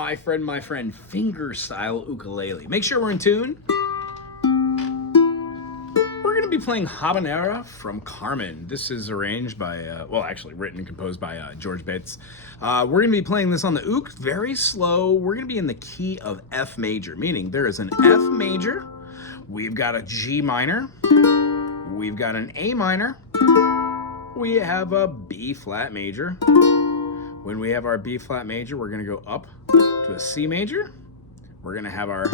my friend, finger-style ukulele. Make sure we're in tune. We're going to be playing Habanera from Carmen. This is arranged by, actually written and composed by George Bates. We're going to be playing this on the ook, very slow. We're going to be in the key of F major, meaning there is an F major, we've got a G minor, we've got an A minor, we have a B flat major. When we have our B flat major, we're going to go up to a C major. We're going to have our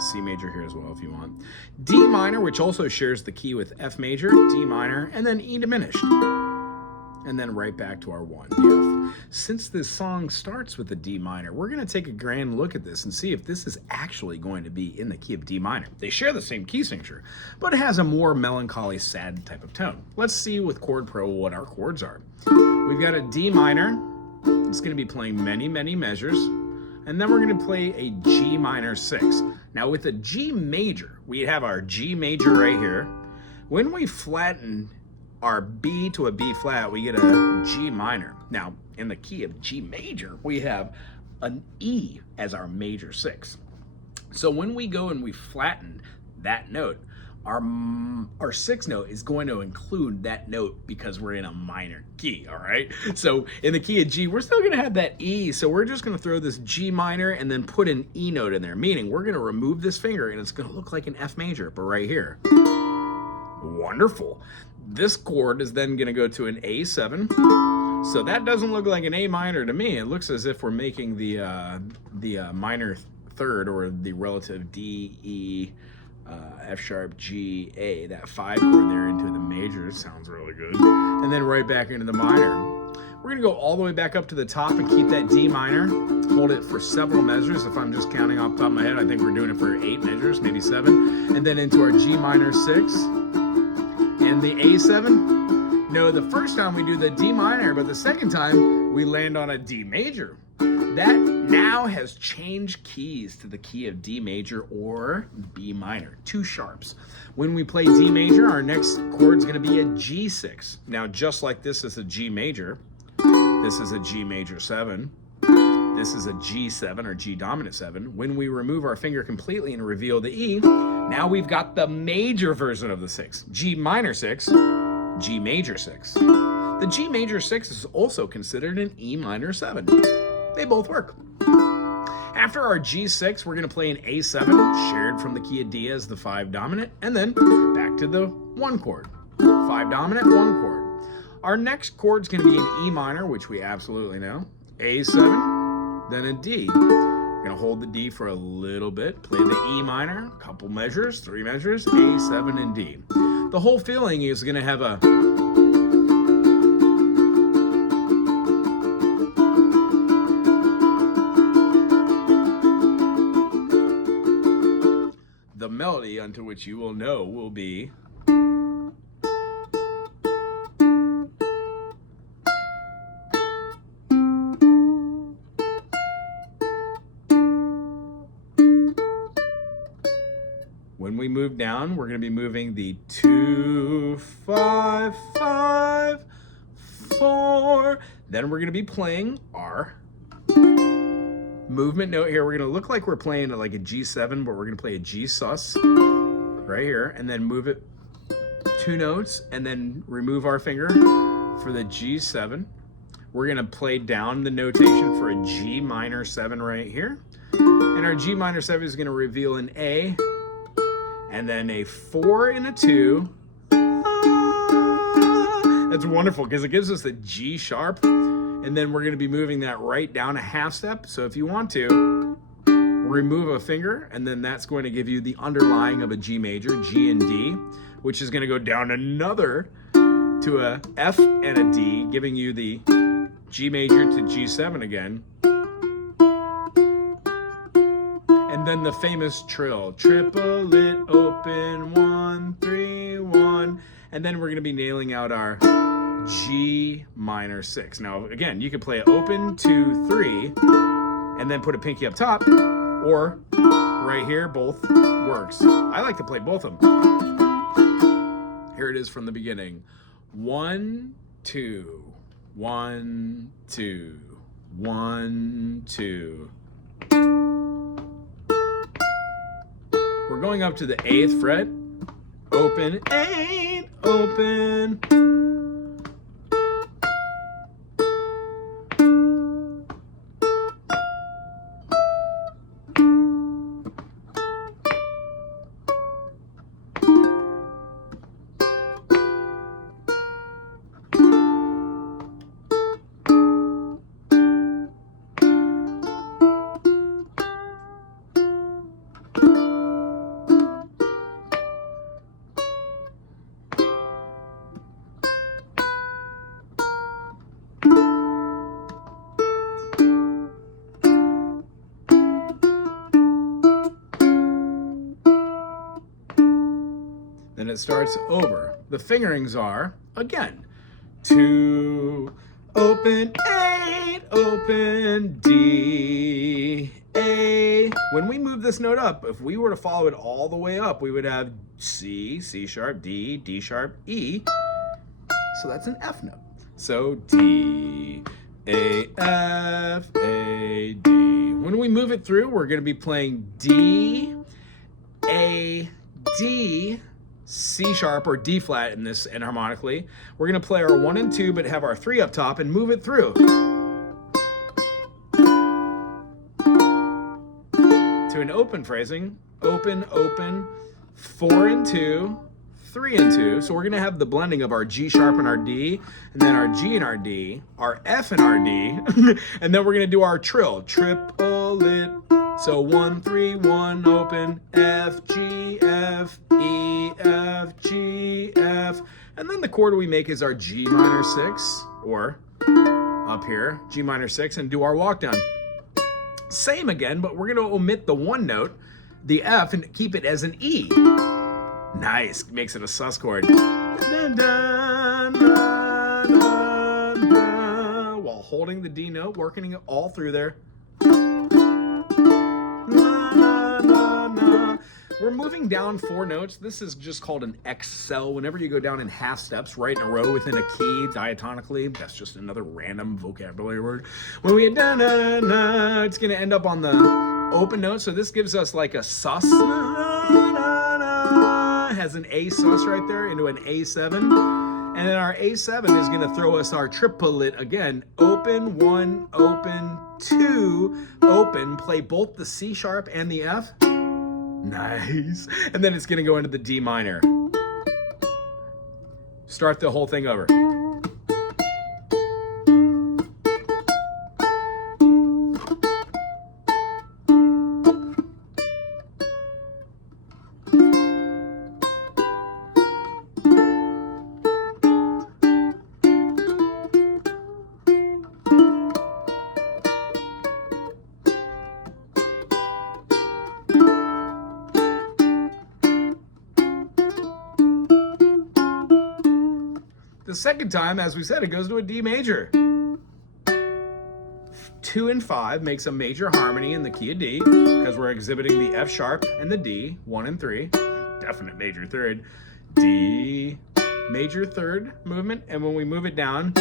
C major here as well if you want. D minor, which also shares the key with F major, D minor, and then E diminished. And then right back to our 1, the F. Since this song starts with a D minor, we're going to take a grand look at this and see if this is actually going to be in the key of D minor. They share the same key signature, but it has a more melancholy, sad type of tone. Let's see with Chord Pro what our chords are. We've got a D minor. It's going to be playing many, many measures. And then we're going to play a G minor 6. Now with a G major, we have our G major right here. When we flatten our B to a B flat, we get a G minor. Now in the key of G major, we have an E as our major 6. So when we go and we flatten that note, our 6th note is going to include that note because we're in a minor key, all right? So in the key of G, we're still going to have that E, so we're just going to throw this G minor and then put an E note in there, meaning we're going to remove this finger and it's going to look like an F major, but right here. Wonderful. This chord is then going to go to an A7, so that doesn't look like an A minor to me. It looks as if we're making the minor 3rd, or the relative D, E, F sharp, G, A, that 5 chord there into the major. Sounds really good. And then right back into the minor. We're gonna go all the way back up to the top and keep that D minor, hold it for several measures. If I'm just counting off the top of my head, I think we're doing it for 8 measures, maybe 7. And then into our G minor 6 and the A7. No, the first time we do the D minor, but the second time we land on a D major. That now has changed keys to the key of D major or B minor, 2 sharps. When we play D major, our next chord is going to be a G6. Now, just like this is a G major, this is a G major 7, this is a G7 or G dominant 7. When we remove our finger completely and reveal the E, now we've got the major version of the 6, G minor 6, G major 6. The G major 6 is also considered an E minor 7. They both work. After our G6, we're going to play an A7, shared from the key of D as the 5 dominant, and then back to the 1 chord. 5 dominant, 1 chord. Our next chord is going to be an E minor, which we absolutely know. A7, then a D. We're going to hold the D for a little bit, play the E minor, a couple measures, 3 measures, A7 and D. The whole feeling is going to have a melody unto which you will know will be when we move down, we're going to be moving the 2, 5, 5, 4. Then we're going to be playing our movement note here. We're going to look like we're playing like a G7, but we're going to play a G sus right here, and then move it 2 notes, and then remove our finger for the G7. We're going to play down the notation for a G minor 7 right here, and our G minor 7 is going to reveal an A, and then a 4 and a 2. That's wonderful because it gives us the G sharp. And then we're going to be moving that right down a half step. So if you want to, remove a finger, and then that's going to give you the underlying of a G major, G and D, which is going to go down another to a F and a D, giving you the G major to G7 again. And then the famous trill, triplet open, 1, 3, 1. And then we're going to be nailing out our G minor 6. Now, again, you could play it open, 2, 3, and then put a pinky up top, or right here, both works. I like to play both of them. Here it is from the beginning. 1, 2, 1, 2, 1, 2. We're going up to the 8th fret. Open, 8, open. Then it starts over. The fingerings are, again, 2, open, 8, open, D, A. When we move this note up, if we were to follow it all the way up, we would have C, C sharp, D, D sharp, E. So that's an F note. So D, A, F, A, D. When we move it through, we're going to be playing D, A, D, C sharp or D flat in this enharmonically. We're going to play our 1 and 2, but have our 3 up top and move it through to an open phrasing. Open, open, 4 and 2, 3 and 2. So we're going to have the blending of our G sharp and our D, and then our G and our D, our F and our D, and then we're going to do our trill, triplet. So 1, 3, 1, open, F, G, F, E, F, G, F. And then the chord we make is our G minor 6, or up here, G minor 6, and do our walk down. Same again, but we're going to omit the 1 note, the F, and keep it as an E. Nice, makes it a sus chord. Dun, dun, dun, dun, dun, while holding the D note, working it all through there. We're moving down 4 notes. This is just called an excel. Whenever you go down in half steps, right in a row within a key, diatonically, that's just another random vocabulary word. When we da na na, it's going to end up on the open note. So this gives us like a sus. Has an A sus right there into an A7. And then our A7 is going to throw us our triplet again. Open, 1, open, 2, open. Play both the C sharp and the F. Nice. And then it's going to go into the D minor. Start the whole thing over. The second time, as we said, it goes to a D major. 2 and 5 makes a major harmony in the key of D, because we're exhibiting the F sharp and the D, 1 and 3, definite major third, D, major third movement, and when we move it down,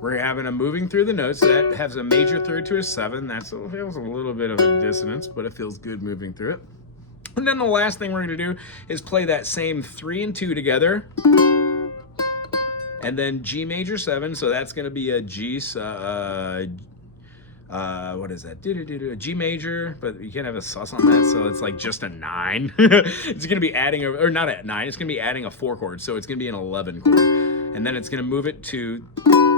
we're having a moving through the notes. That has a major third to a 7. That feels a little bit of a dissonance, but it feels good moving through it. And then the last thing we're going to do is play that same 3 and 2 together. And then G major 7, so that's going to be a G, what is that? A G major, but you can't have a sus on that, so it's like just a 9. It's going to be adding, or not a 9, it's going to be adding a 4 chord, so it's going to be an 11 chord. And then it's going to move it to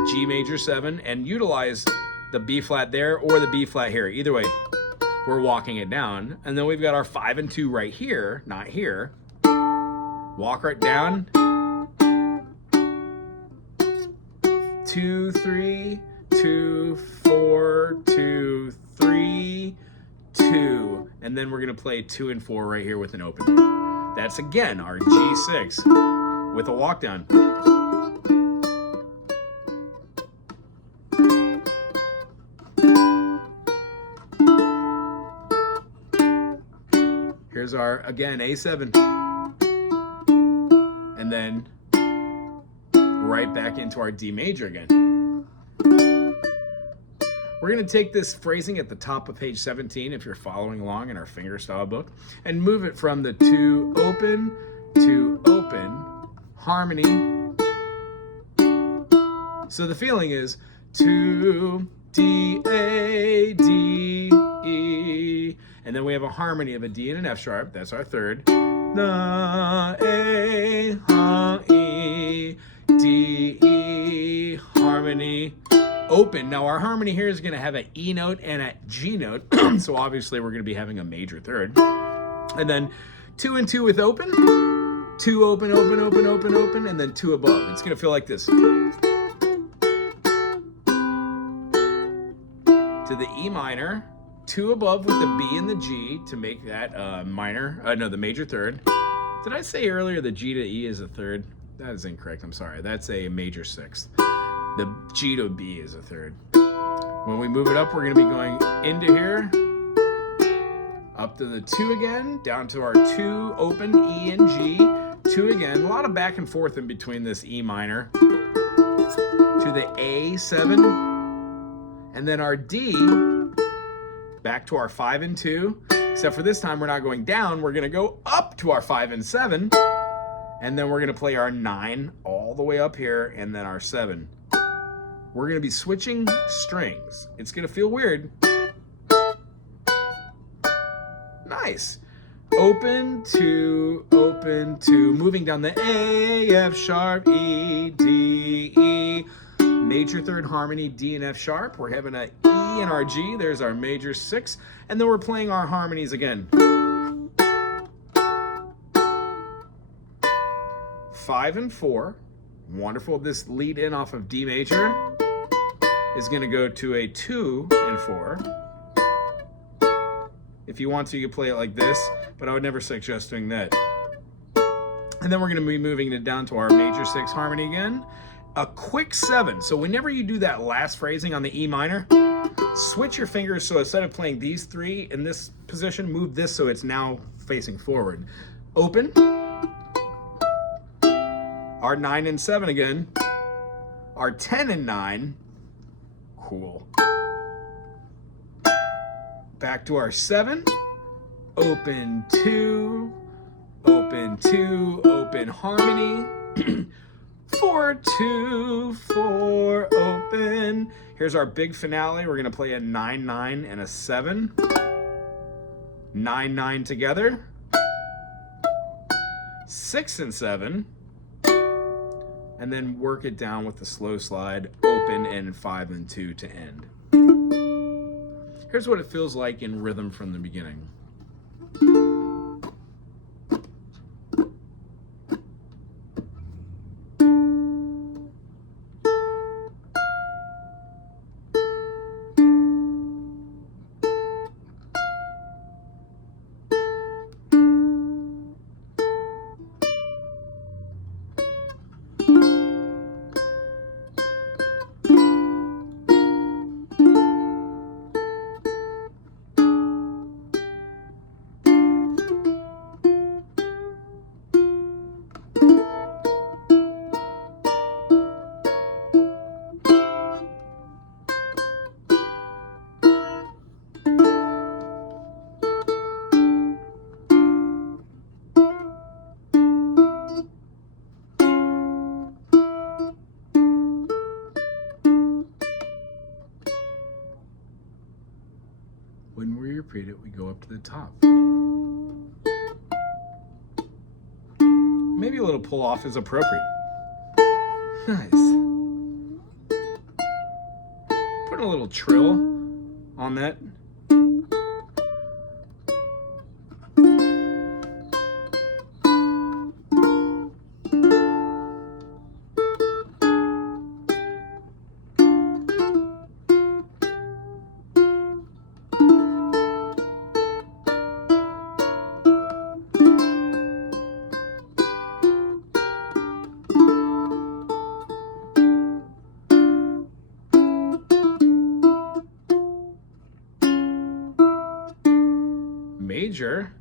G major 7 and utilize the B flat there or the B flat here. Either way, we're walking it down. And then we've got our 5 and 2 right here, not here. Walk right down. 2, 3, 2, 4, 2, 3, 2. And then we're going to play 2 and 4 right here with an open. That's again our G6 with a walk down. Here's our, again, A7. And then right back into our D major again. We're going to take this phrasing at the top of page 17, if you're following along in our fingerstyle book, and move it from the to open harmony. So the feeling is to D A D E, and then we have a harmony of a D and an F sharp. That's our third. Na A Ha E D E harmony. Open. Now our harmony here is going to have an E note and a G note, so obviously we're going to be having a major third. And then 2 and 2 with open, 2 open, open, open, open, open, and then 2 above. It's going to feel like this. To the E minor, 2 above with the B and the G to make that the major third. Did I say earlier the G to E is a third? That is incorrect. I'm sorry. That's a major sixth. The G to B is a third. When we move it up, we're going to be going into here, up to the 2 again, down to our 2, open, E and G, 2 again. A lot of back and forth in between this E minor, to the A7, and then our D, back to our 5 and 2, except for this time we're not going down, we're going to go up to our 5 and 7, and then we're going to play our 9 all the way up here, and then our 7. We're going to be switching strings. It's going to feel weird. Nice. Open to, moving down the A, F sharp, E, D, E. Major third harmony, D and F sharp. We're having an E and our G. There's our major 6. And then we're playing our harmonies again. 5 and 4. Wonderful. This lead in off of D major is going to go to a 2 and 4. If you want to, you can play it like this, but I would never suggest doing that. And then we're going to be moving it down to our major 6 harmony again. A quick 7. So whenever you do that last phrasing on the E minor, switch your fingers. So instead of playing these 3 in this position, move this so it's now facing forward. Open. Our 9 and 7 again. Our 10 and 9. Cool. Back to our 7. Open 2. Open 2. Open harmony. 4, 2, 4, open. Here's our big finale. We're going to play a 9, 9, and a 7. 9, 9 together. 6 and 7. And then work it down with the slow slide, open, and 5 and 2 to end. Here's what it feels like in rhythm from the beginning. When we repeat it, we go up to the top. Maybe a little pull off is appropriate. Nice. Put a little trill on that. Major.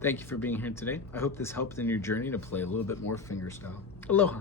Thank you for being here today. I hope this helped in your journey to play a little bit more fingerstyle. Aloha.